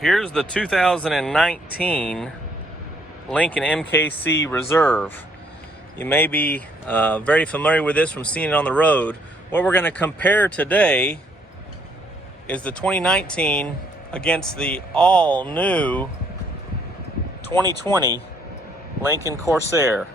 Here's the 2019 Lincoln MKC Reserve. You may be very familiar with this from seeing it on the road. What we're going to compare today is the 2019 against the all-new 2020 Lincoln Corsair.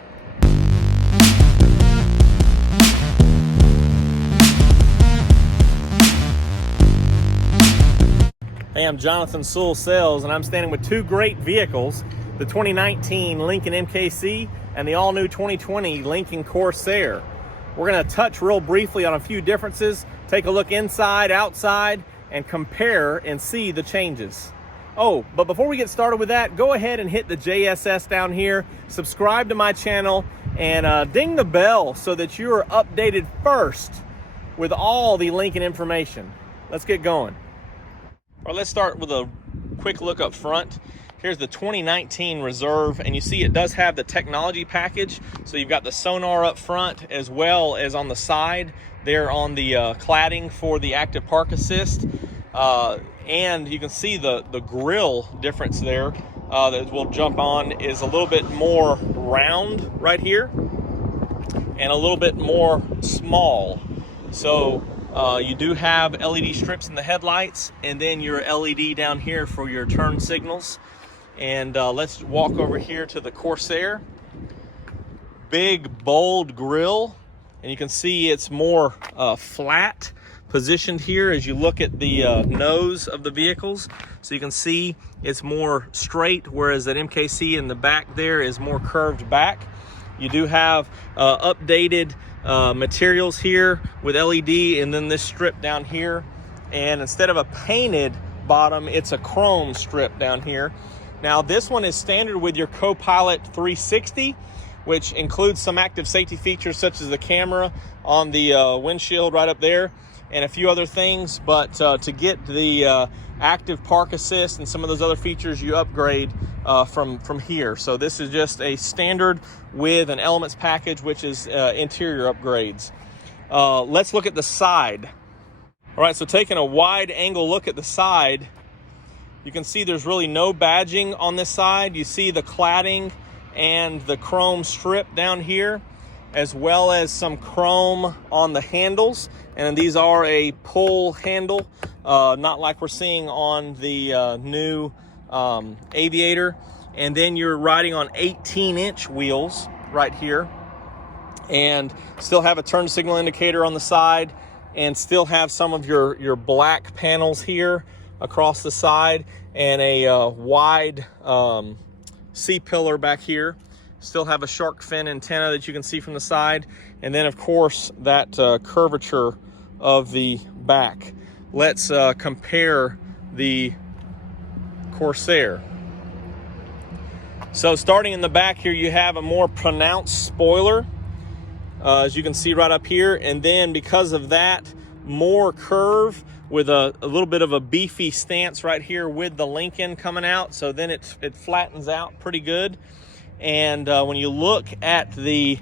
Hey, I'm Jonathan Sewell Sales, and I'm standing with two great vehicles, the 2019 Lincoln MKC and the all-new 2020 Lincoln Corsair. We're going to touch real briefly on a few differences, take a look inside, outside, and compare and see the changes. Oh, but before we get started with that, go ahead and hit the JSS down here, subscribe to my channel, and ding the bell so that you are updated first with all the Lincoln information. Let's get going. All right, let's start with a quick look up front. Here's the 2019 Reserve, and you see it does have the technology package. So you've got the sonar up front as well as on the side there on the cladding for the active park assist. And you can see the grille difference there that we'll jump on is a little bit more round right here and a little bit more small. So you do have LED strips in the headlights, and then your LED down here for your turn signals. And let's walk over here to the Corsair. Big, bold grille, and you can see it's more flat positioned here as you look at the nose of the vehicles. So you can see it's more straight, whereas that MKC in the back there is more curved back. You do have updated materials here with LED, and then this strip down here, and instead of a painted bottom, it's a chrome strip down here. Now this one is standard with your Co-Pilot 360, which includes some active safety features such as the camera on the windshield right up there and a few other things. But to get the active park assist and some of those other features, you upgrade from here. So this is just a standard with an elements package, which is interior upgrades. Let's look at the side. All right, so taking a wide angle look at the side, you can see there's really no badging on this side. You see the cladding and the chrome strip down here, as well as some chrome on the handles. And these are a pull handle, not like we're seeing on the new Aviator. And then you're riding on 18-inch wheels right here, and still have a turn signal indicator on the side, and still have some of your black panels here across the side, and a wide C-pillar back here. Still have a shark fin antenna that you can see from the side, and then of course that curvature of the back. Let's compare the Corsair. So starting in the back here, you have a more pronounced spoiler, as you can see right up here, and then because of that, more curve with a little bit of a beefy stance right here with the Lincoln coming out. So then it flattens out pretty good. And when you look at the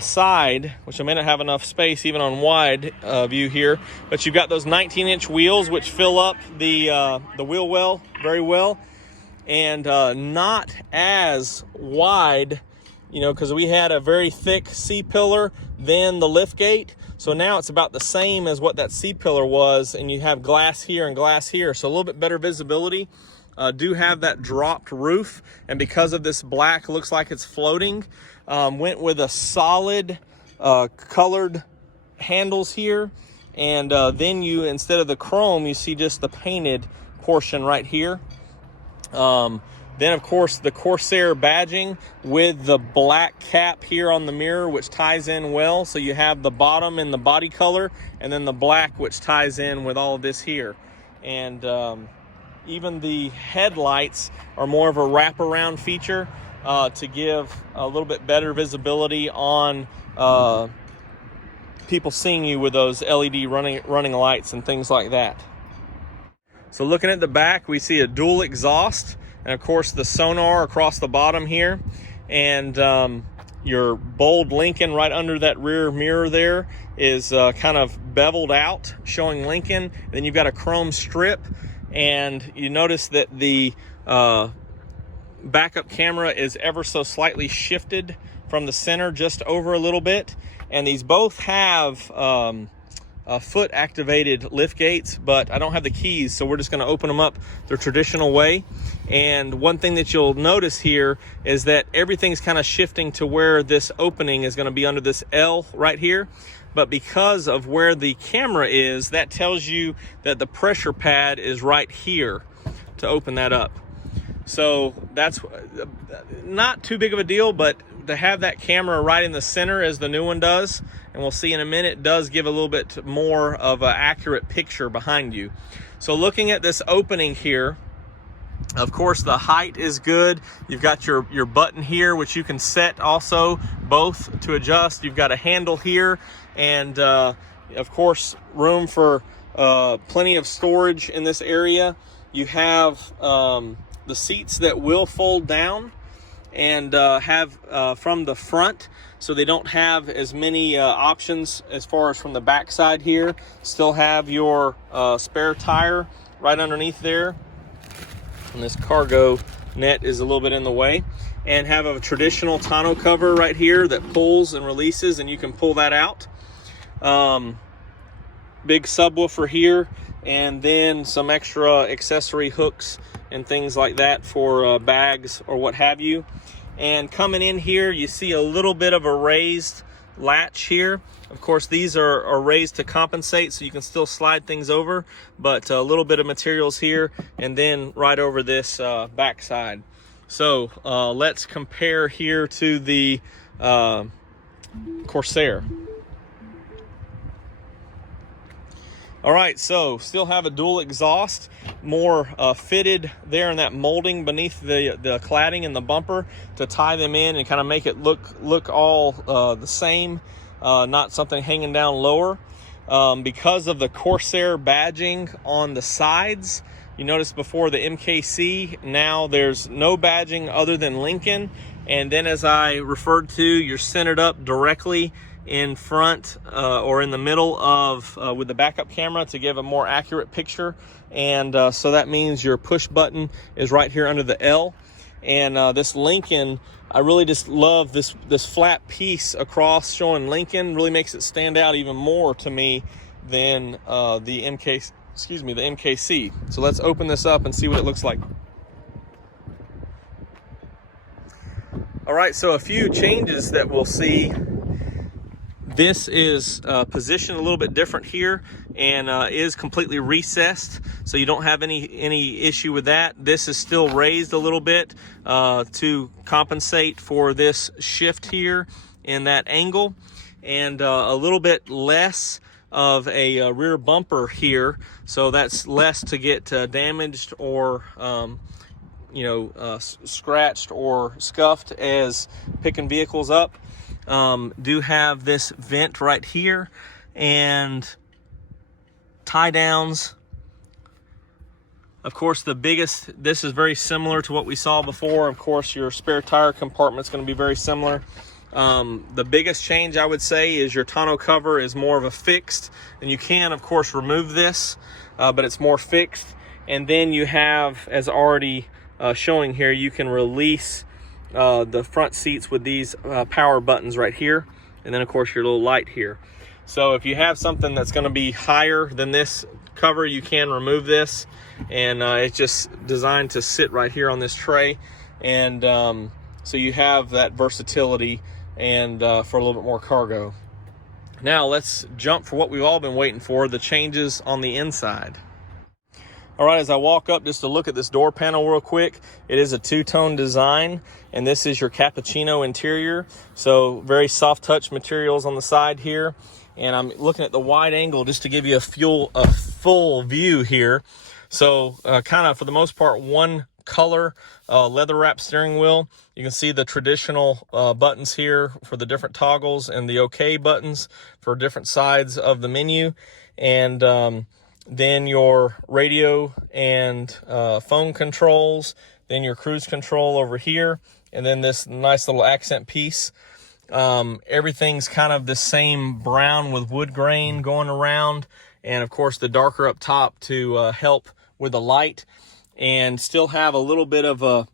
side, which I may not have enough space even on wide view here, but you've got those 19-inch wheels which fill up the wheel well very well, and not as wide, you know, because we had a very thick C-pillar, then the lift gate. So now it's about the same as what that C-pillar was, and you have glass here and glass here, so a little bit better visibility. Do have that dropped roof, and because of this black, looks like it's floating. Went with a solid colored handles here, and then you, instead of the chrome, you see just the painted portion right here. Then of course the Corsair badging with the black cap here on the mirror, which ties in well. So you have the bottom in the body color, and then the black, which ties in with all of this here. And even the headlights are more of a wraparound feature to give a little bit better visibility on people seeing you with those LED running lights and things like that. So looking at the back, we see a dual exhaust, and of course the sonar across the bottom here, and your bold Lincoln right under that rear mirror there is kind of beveled out, showing Lincoln. And then you've got a chrome strip, and you notice that the backup camera is ever so slightly shifted from the center just over a little bit. And these both have foot activated lift gates, but I don't have the keys, so we're just going to open them up the traditional way. And one thing that you'll notice here is that everything's kind of shifting to where this opening is going to be under this L right here. But because of where the camera is, that tells you that the pressure pad is right here to open that up. So that's not too big of a deal, but to have that camera right in the center as the new one does, and we'll see in a minute, does give a little bit more of an accurate picture behind you. So looking at this opening here, of course the height is good. You've got your button here, which you can set also both to adjust. You've got a handle here, and of course room for plenty of storage in this area. You have the seats that will fold down and have from the front, so they don't have as many options as far as from the back side here. Still have your spare tire right underneath there, and this cargo net is a little bit in the way, and have a traditional tonneau cover right here that pulls and releases, and you can pull that out. Big subwoofer here, and then some extra accessory hooks and things like that for bags or what have you. And coming in here, you see a little bit of a raised latch here. Of course, these are raised to compensate, so you can still slide things over, but a little bit of materials here, and then right over this back side. So let's compare here to the Corsair. All right, so still have a dual exhaust, more fitted there in that molding beneath the cladding and the bumper to tie them in and kind of make it look all the same, not something hanging down lower. Because of the Corsair badging on the sides, you notice before the MKC, now there's no badging other than Lincoln. And then as I referred to, you're centered up directly in front or in the middle of with the backup camera to give a more accurate picture. And so that means your push button is right here under the L. And this Lincoln, I really just love this flat piece across showing Lincoln. Really makes it stand out even more to me than the MKC. So let's open this up and see what it looks like. All right, so a few changes that we'll see. This is positioned a little bit different here, and is completely recessed, so you don't have any issue with that. This is still raised a little bit to compensate for this shift here in that angle, and a little bit less of a rear bumper here, so that's less to get damaged or scratched or scuffed as picking vehicles up. Do have this vent right here and tie downs. Of course, this is very similar to what we saw before. Of course, your spare tire compartment is going to be very similar. The biggest change I would say is your tonneau cover is more of a fixed, and you can of course remove this, but it's more fixed. And then you have, as already showing here, you can release the front seats with these power buttons right here, and then of course your little light here. So if you have something that's going to be higher than this cover, you can remove this, and it's just designed to sit right here on this tray. And so you have that versatility and for a little bit more cargo. Now let's jump for what we've all been waiting for, the changes on the inside. All right, as I walk up just to look at this door panel real quick, it is a two-tone design, and this is your cappuccino interior. So very soft touch materials on the side here. And I'm looking at the wide angle just to give you a full view here. So kind of for the most part, one color leather wrap steering wheel. You can see the traditional buttons here for the different toggles, and the OK buttons for different sides of the menu. And then your radio and phone controls, then your cruise control over here, and then this nice little accent piece. Everything's kind of the same brown with wood grain going around, and of course the darker up top to help with a light, and still have a little bit of a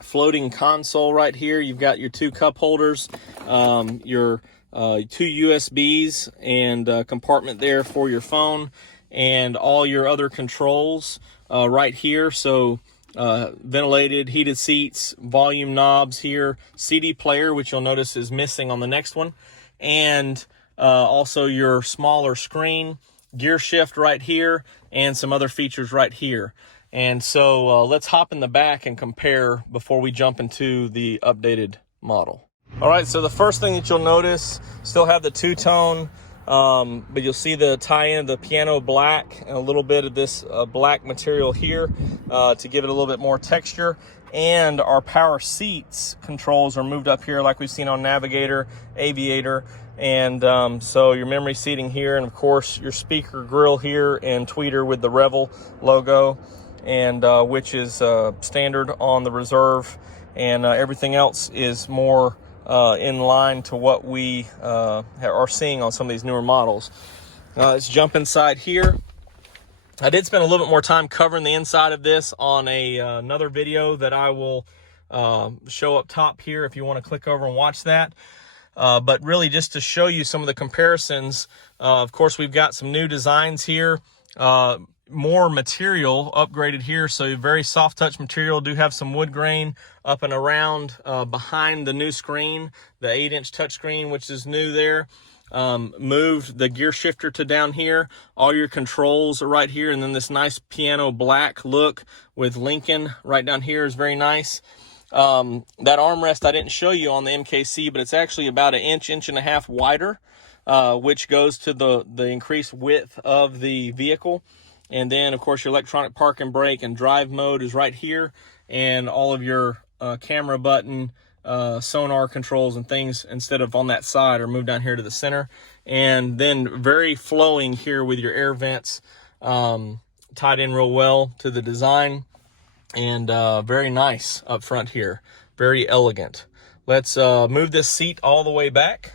floating console right here. You've got your 2 cup holders, your 2 USBs, and a compartment there for your phone, and all your other controls right here. So ventilated, heated seats, volume knobs here, CD player, which you'll notice is missing on the next one, and also your smaller screen, gear shift right here, and some other features right here. And so let's hop in the back and compare before we jump into the updated model. All right, so the first thing that you'll notice, still have the two-tone, but you'll see the tie-in of the piano black and a little bit of this black material here to give it a little bit more texture. And our power seats controls are moved up here like we've seen on Navigator, Aviator, and so your memory seating here, and of course your speaker grill here and tweeter with the Revel logo, and which is standard on the Reserve, and everything else is more in line to what we are seeing on some of these newer models. Let's jump inside here. I did spend a little bit more time covering the inside of this on another video that I will show up top here if you want to click over and watch that. But really just to show you some of the comparisons, of course we've got some new designs here, more material upgraded here, so very soft touch material. Do have some wood grain up and around behind the new screen, the 8-inch touchscreen, which is new there. Moved the gear shifter to down here. All your controls are right here, and then this nice piano black look with Lincoln right down here is very nice. That armrest I didn't show you on the MKC, but it's actually about an inch and a half wider, which goes to the increased width of the vehicle. And then, of course, your electronic park and brake and drive mode is right here. And all of your camera button, sonar controls and things, instead of on that side, are moved down here to the center. And then very flowing here with your air vents, tied in real well to the design. And very nice up front here. Very elegant. Let's move this seat all the way back,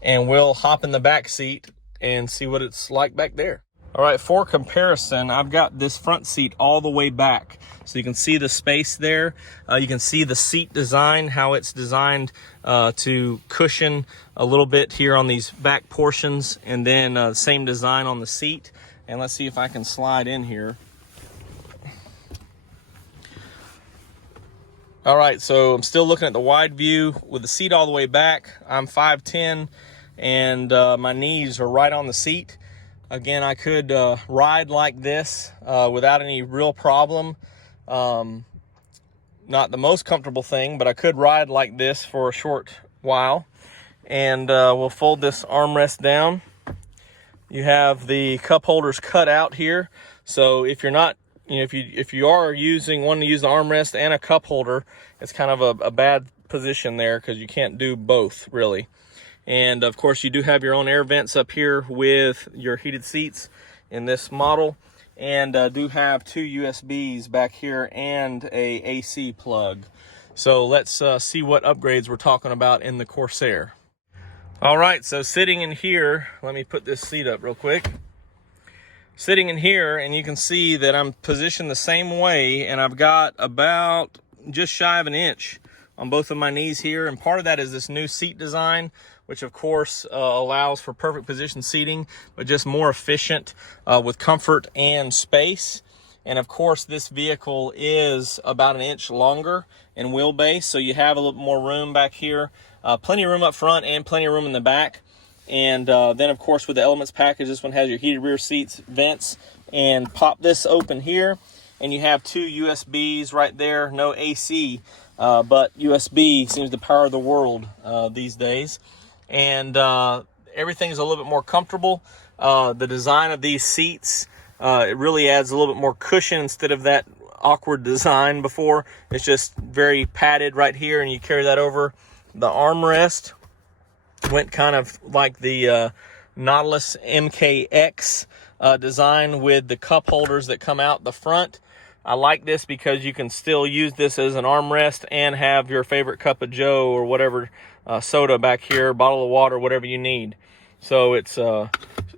and we'll hop in the back seat and see what it's like back there. All right, for comparison, I've got this front seat all the way back. So you can see the space there. You can see the seat design, how it's designed to cushion a little bit here on these back portions, and then same design on the seat. And let's see if I can slide in here. All right, so I'm still looking at the wide view with the seat all the way back. I'm 5'10", and my knees are right on the seat. Again, I could ride like this without any real problem. Not the most comfortable thing, but I could ride like this for a short while. And we'll fold this armrest down. You have the cup holders cut out here. So if you're not, if you are wanting to use the armrest and a cup holder, it's kind of a bad position there because you can't do both really. And of course you do have your own air vents up here with your heated seats in this model, and do have 2 USBs back here and a AC plug. So let's see what upgrades we're talking about in the Corsair. All right, so sitting in here, let me put this seat up real quick. Sitting in here, and you can see that I'm positioned the same way, and I've got about just shy of an inch on both of my knees here, and part of that is this new seat design, which of course allows for perfect position seating, but just more efficient with comfort and space. And of course this vehicle is about an inch longer in wheelbase, so you have a little more room back here, plenty of room up front and plenty of room in the back. And then of course with the Elements package, this one has your heated rear seats, vents, and pop this open here, and you have 2 USBs right there. No AC, but USB seems to power the world these days. And everything's a little bit more comfortable. The design of these seats, it really adds a little bit more cushion instead of that awkward design before. It's just very padded right here, and you carry that over. The armrest went kind of like the Nautilus MKX design with the cup holders that come out the front. I like this because you can still use this as an armrest and have your favorite cup of joe or whatever soda back here, bottle of water, whatever you need. So it's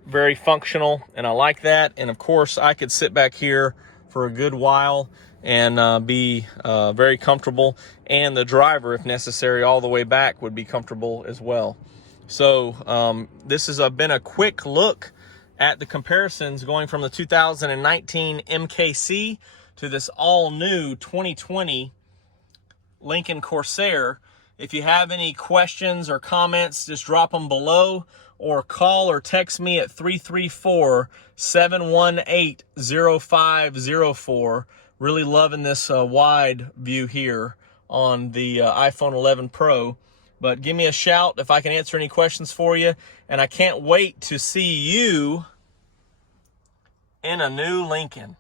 very functional, and I like that. And of course, I could sit back here for a good while and be very comfortable, and the driver, if necessary, all the way back would be comfortable as well. So this has been a quick look at the comparisons going from the 2019 MKC to this all-new 2020 Lincoln Corsair. If you have any questions or comments, just drop them below, or call or text me at 334-718-0504. Really loving this wide view here on the iPhone 11 Pro. But give me a shout if I can answer any questions for you. And I can't wait to see you in a new Lincoln.